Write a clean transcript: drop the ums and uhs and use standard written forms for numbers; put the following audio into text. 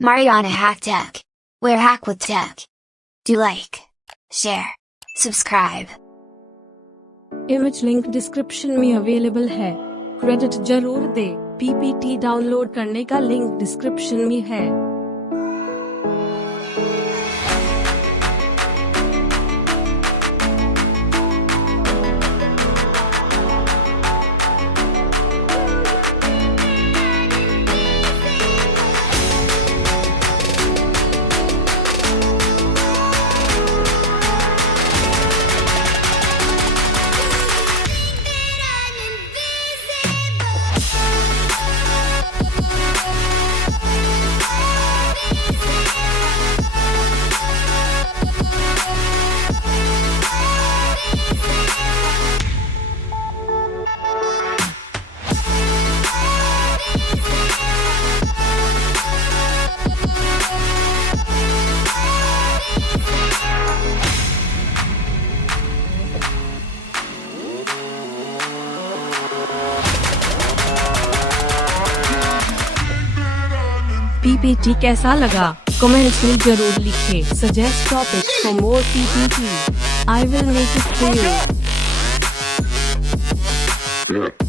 Mariana Hack Tech, where hack with tech. Do like, share, subscribe. Image link description में अवेलेबल है, क्रेडिट जरूर दे। PPT download करने का link description में है। पीपीटी कैसा लगा कमेंट्स में जरूर लिखें। Suggest topic for more PPT, I will make it for you.